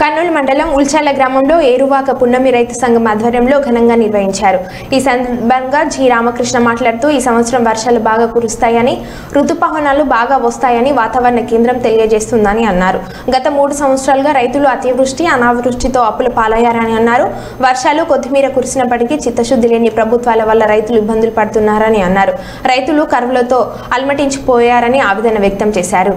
కర్నూలు మండలం ఉల్చాల గ్రామంలో ఏరువాక పున్నమి రైతు సంఘం ఆధ్వర్యంలో ఘనంగా నిర్వహించారు. ఈ సందర్భంగా జి రామకృష్ణ మాట్లాడుతూ ఈ సంవత్సరం వర్షాలు బాగా కురుస్తాయని, ఋతుపవనాలు బాగా వస్తాయని వాతావరణ కేంద్రం తెలియజేస్తుందని అన్నారు. గత 3 సంవత్సరాలుగా రైతులు అతివృష్టి, అనావృష్టితో అప్పుల పాలయ్యారని అన్నారు. వర్షాలు కొద్దిమీర కురిసినప్పటికీ చిత్తశుద్ధి లేని ప్రభుత్వాల వల్ల రైతులు ఇబ్బందులు పడుతున్నారని అన్నారు. రైతులు కరువులతో అలమటించిపోయారని ఆవేదన వ్యక్తం చేశారు.